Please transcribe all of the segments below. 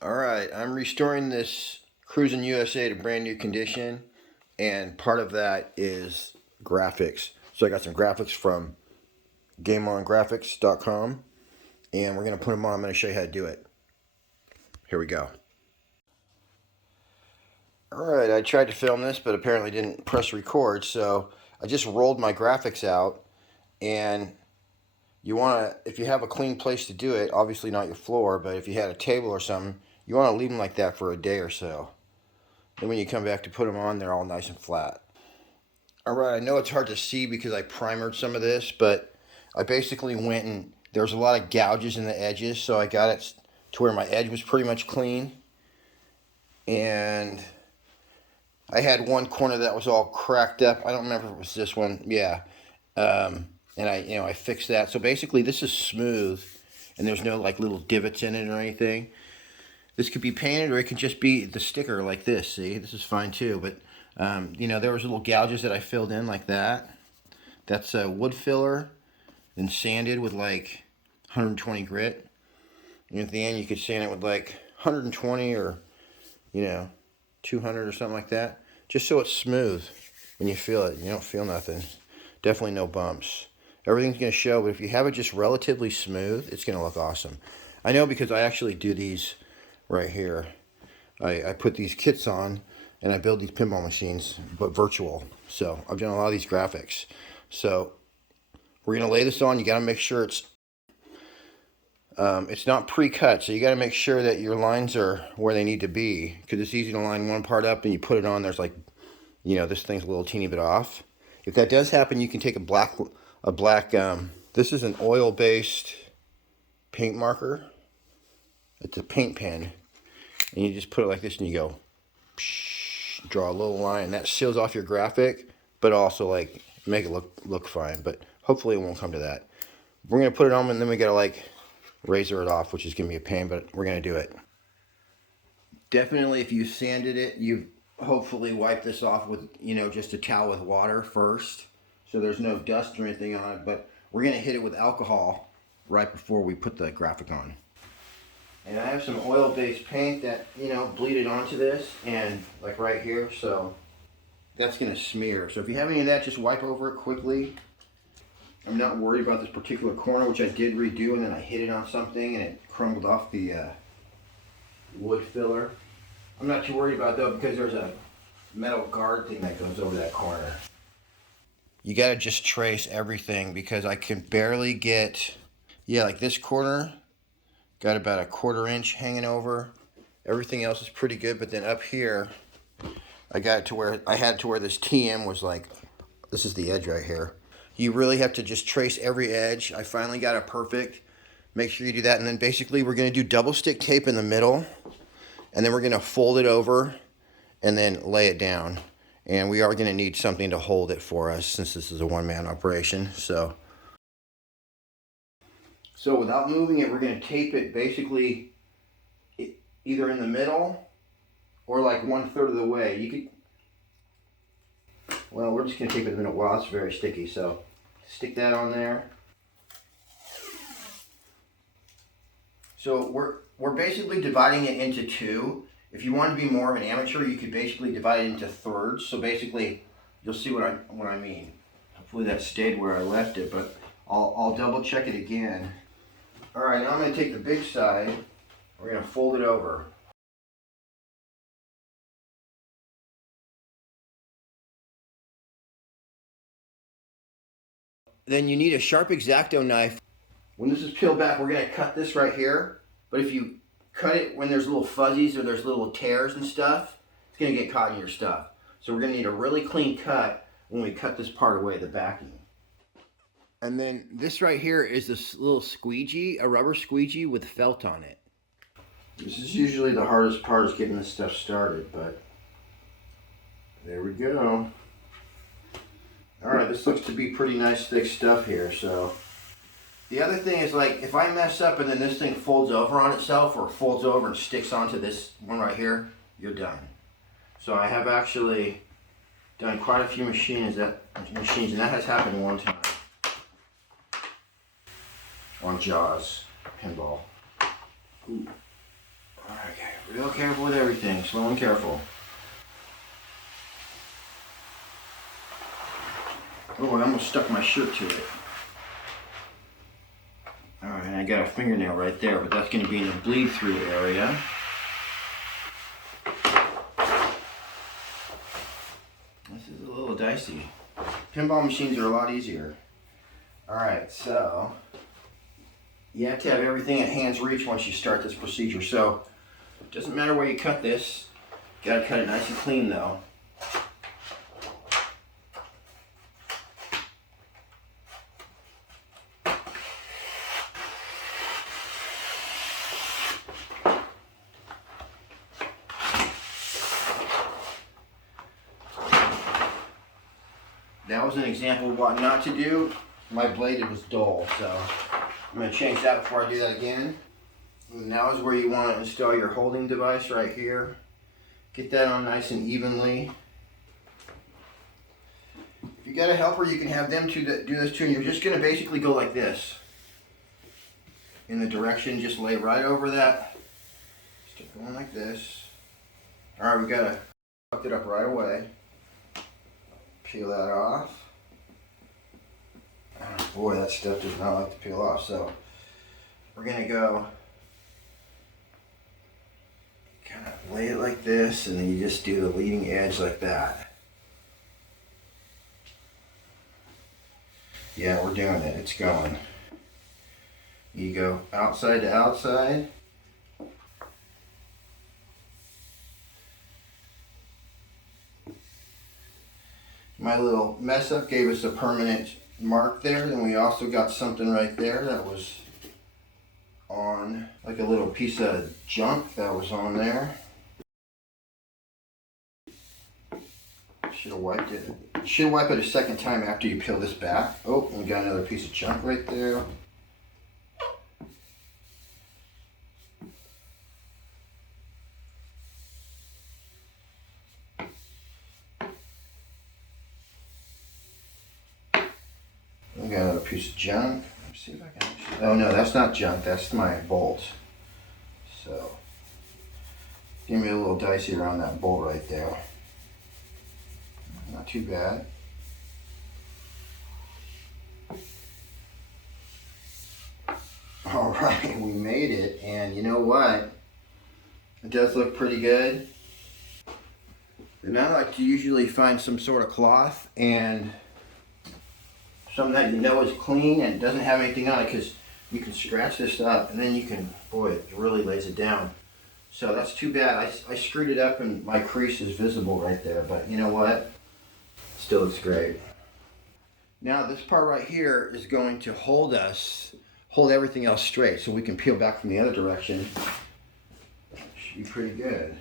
Alright, I'm restoring this Cruisin USA to brand new condition, and part of that is Graphix. So I got some graphics from GameOnGraphics.com, and we're going to put them on. I'm going to show you how to do it. Here we go. Alright, I tried to film this, but apparently didn't press record, so I just rolled my graphics out, and you want to, if you have a clean place to do it, obviously not your floor, but if you had a table or something, you want to leave them like that for a day or so. Then when you come back to put them on, they're all nice and flat. Alright, I know it's hard to see because I primered some of this, but I basically went and there's a lot of gouges in the edges, so I got it to where my edge was pretty much clean. And I had one corner that was all cracked up. I don't remember if it was this one. Yeah. And I fixed that. So basically this is smooth and there's no like little divots in it or anything. This could be painted or it could just be the sticker like this. See, this is fine too. But, there was little gouges that I filled in like that. That's a wood filler, then sanded with like 120 grit. And at the end you could sand it with like 120 or, 200 or something like that. Just so it's smooth when you feel it. You don't feel nothing. Definitely no bumps. Everything's going to show, but if you have it just relatively smooth, it's going to look awesome. I know because I actually do these right here. I put these kits on and I build these pinball machines, but virtual. So I've done a lot of these graphics. So we're going to lay this on. You got to make sure it's not pre-cut, so you got to make sure that your lines are where they need to be, because it's easy to line one part up and you put it on, there's like, this thing's a little teeny bit off. If that does happen, you can take a black, this is an oil-based paint marker. It's a paint pen, and you just put it like this and you go, psh, draw a little line, and that seals off your graphic, but also like make it look fine, but hopefully it won't come to that. We're going to put it on and then we got to like razor it off, which is going to be a pain, but we're going to do it. Definitely if you sanded it, you've hopefully wiped this off with, just a towel with water first, so there's no dust or anything on it, but we're going to hit it with alcohol right before we put the graphic on. And I have some oil-based paint that, bleeded onto this, and like right here, so that's going to smear. So if you have any of that, just wipe over it quickly. I'm not worried about this particular corner, which I did redo, and then I hit it on something and it crumbled off the wood filler. I'm not too worried about it though, because there's a metal guard thing that goes over that corner. You gotta just trace everything, because I can barely get, like this corner, got about a 1/4 inch hanging over. Everything else is pretty good, but then up here, I got it to where, this TM was like, this is the edge right here. You really have to just trace every edge. I finally got it perfect. Make sure you do that. And then basically we're going to do double stick tape in the middle. And then we're going to fold it over and then lay it down. And we are going to need something to hold it for us since this is a one-man operation. So without moving it, we're going to tape it basically either in the middle or like 1/3 of the way. You could, well, we're just going to tape it in the middle. Wow, it's very sticky. So stick that on there. So we're basically dividing it into two. If you want to be more of an amateur, you could basically divide it into thirds. So basically, you'll see what I mean. Hopefully that stayed where I left it, but I'll double check it again. All right, now I'm going to take the big side. We're going to fold it over. Then you need a sharp X-Acto knife. When this is peeled back, we're going to cut this right here. But if you cut it when there's little fuzzies or there's little tears and stuff, it's going to get caught in your stuff. So we're going to need a really clean cut when we cut this part away, the backing. And then this right here is this little squeegee, a rubber squeegee with felt on it. This is usually the hardest part, is getting this stuff started, but there we go. Alright, this looks to be pretty nice thick stuff here. So the other thing is, like, if I mess up and then this thing folds over on itself or folds over and sticks onto this one right here, you're done. So I have actually done quite a few machines, and that has happened one time on Jaws pinball. Ooh. Okay. Real careful with everything, slow and careful. Oh, I almost stuck my shirt to it. Alright, and I got a fingernail right there, but that's going to be in the bleed through area. This is a little dicey. Pinball machines are a lot easier. Alright, so you have to have everything at hand's reach once you start this procedure. So it doesn't matter where you cut this. You gotta cut it nice and clean though. That was an example of what not to do. My blade was dull, so I'm going to change that before I do that again. And now is where you want to install your holding device right here. Get that on nice and evenly. If you got a helper, you can have them do this too, and you're just going to basically go like this. In the direction, just lay right over that. Just going like this. Alright, we got to fuck it up right away. Peel that off. Oh boy, that stuff does not like to peel off. So we're gonna go kind of lay it like this, and then you just do the leading edge like that. Yeah, we're doing it. It's going. You go outside to outside. My little mess up gave us a permanent mark there. Then we also got something right there that was on, like a little piece of junk that was on there. Should have wiped it. Should wipe it a second time after you peel this back. Oh, we got another piece of junk right there. We got another piece of junk. Let's see if I can actually. Oh no, that's not junk. That's my bolt. So, give me a little dicey around that bolt right there. Not too bad. All right, we made it, and you know what? It does look pretty good. And I like to usually find some sort of cloth and something that you know is clean and doesn't have anything on it, because you can scratch this up and then you can, boy, it really lays it down. So that's too bad. I screwed it up and my crease is visible right there, but you know what? Still looks great. Now this part right here is going to hold everything else straight, so we can peel back from the other direction. Should be pretty good.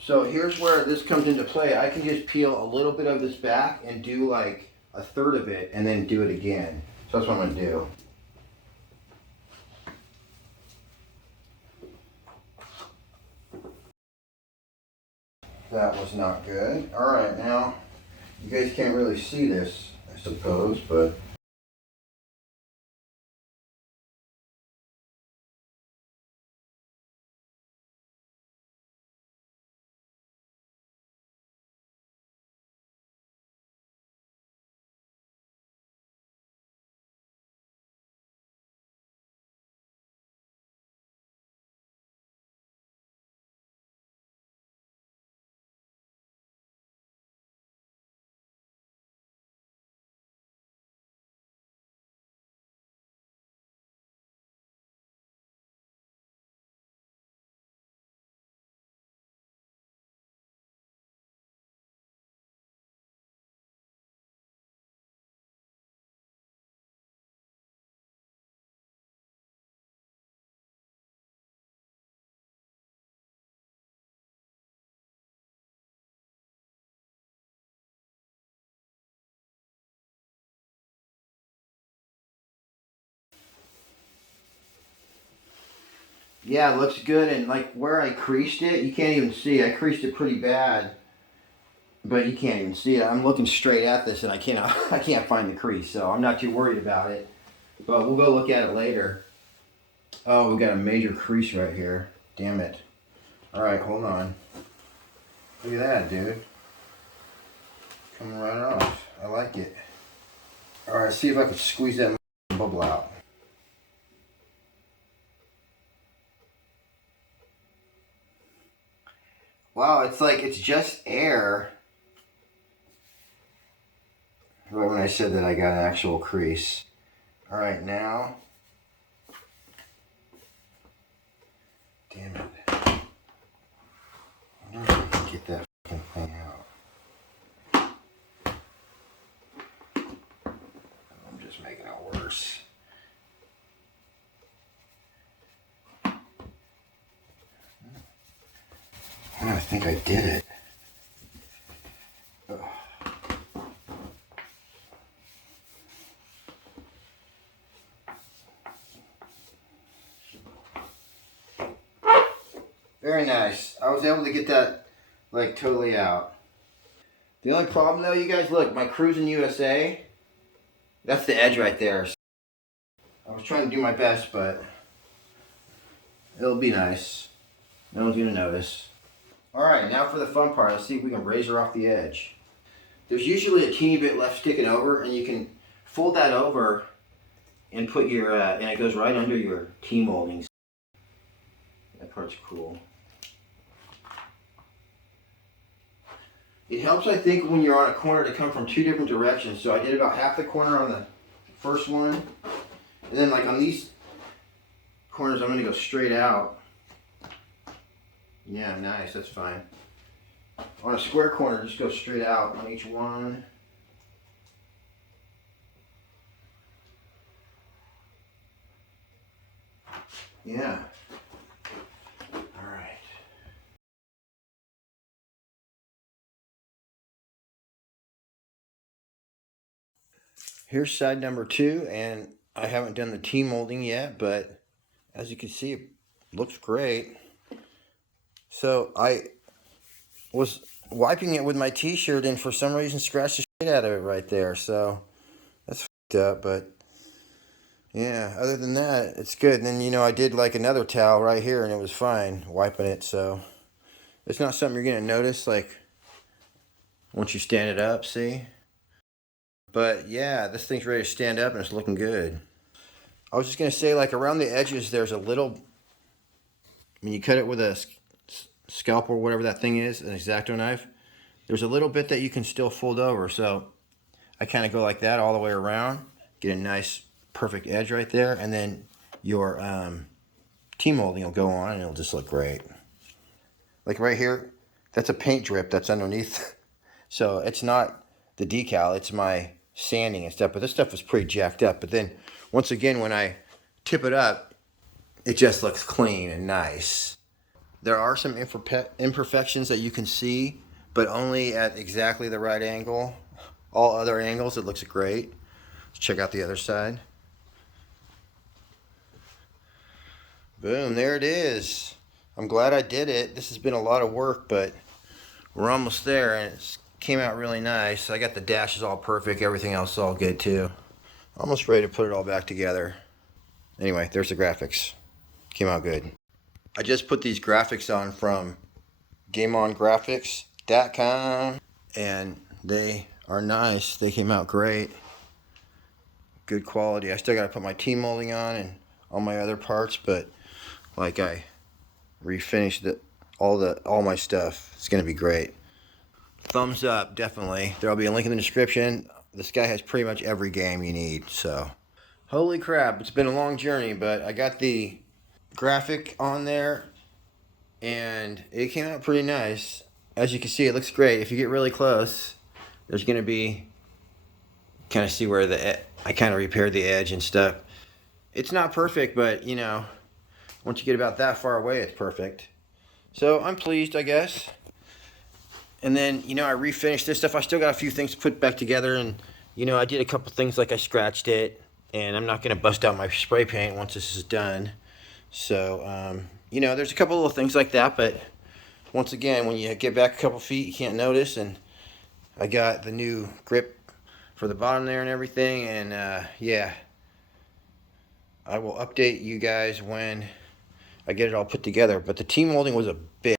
So here's where this comes into play. I can just peel a little bit of this back and do like a third of it and then do it again. So that's what I'm going to do. That was not good. Alright, now you guys can't really see this, I suppose, but yeah, it looks good. And like where I creased it, you can't even see. I creased it pretty bad, but you can't even see it. I'm looking straight at this and I can't find the crease, so I'm not too worried about it. But we'll go look at it later. Oh, we got a major crease right here. Damn it. Alright, hold on. Look at that, dude. Coming right off. I like it. Alright, see if I can squeeze that bubble out. Wow, it's like it's just air. Right when I said that I got an actual crease. Alright, now. Damn it. I wonder if I can get that fucking thing out. I'm just making it worse. I think I did it. Ugh. Very nice. I was able to get that like totally out. The only problem though, you guys, look, my Cruisin USA, that's the edge right there. I was trying to do my best, but it'll be nice. No one's gonna notice. Alright, now for the fun part. Let's see if we can razor off the edge. There's usually a teeny bit left sticking over, and you can fold that over and put your, and it goes right under your T-moldings. That part's cool. It helps, I think, when you're on a corner to come from two different directions. So I did about half the corner on the first one. And then like on these corners, I'm going to go straight out. Yeah, nice. That's fine. On a square corner, just go straight out on each one. Yeah. All right. Here's side number 2, and I haven't done the T-molding yet, but as you can see, it looks great. So I was wiping it with my t-shirt and for some reason scratched the shit out of it right there. So that's fucked up, but yeah, other than that, it's good. And then, you know, I did like another towel right here and it was fine wiping it. So it's not something you're going to notice like once you stand it up, see? But yeah, this thing's ready to stand up and it's looking good. I was just going to say, like around the edges, there's a little, when you cut it with a scalpel or whatever that thing is, an X-Acto knife, there's a little bit that you can still fold over. So I kind of go like that all the way around, get a nice perfect edge right there, and then your T-molding will go on and it'll just look great. Like right here, that's a paint drip that's underneath. So it's not the decal, it's my sanding and stuff, but this stuff is pretty jacked up. But then once again, when I tip it up, it just looks clean and nice. There are some imperfections that you can see, but only at exactly the right angle. All other angles, it looks great. Let's check out the other side. Boom, there it is. I'm glad I did it. This has been a lot of work, but we're almost there, and it came out really nice. I got the dashes all perfect. Everything else is all good, too. Almost ready to put it all back together. Anyway, there's the Graphix. Came out good. I just put these graphics on from GameOnGraphics.com, and they are nice. They came out great. Good quality. I still got to put my T-molding on and all my other parts, but like I refinished all my stuff. It's going to be great. Thumbs up, definitely. There'll be a link in the description. This guy has pretty much every game you need, so. Holy crap, it's been a long journey, but I got the graphic on there, and it came out pretty nice. As you can see, it looks great. If you get really close, there's going to be, kind of see where I kind of repaired the edge and stuff. It's not perfect, but, you know, once you get about that far away, it's perfect. So I'm pleased, I guess. And then, you know, I refinished this stuff. I still got a few things to put back together, and, you know, I did a couple things like I scratched it, and I'm not going to bust out my spray paint once this is done. So, you know, there's a couple little things like that, but once again, when you get back a couple feet, you can't notice. And I got the new grip for the bottom there and everything, and yeah, I will update you guys when I get it all put together. But the T-molding was a bitch.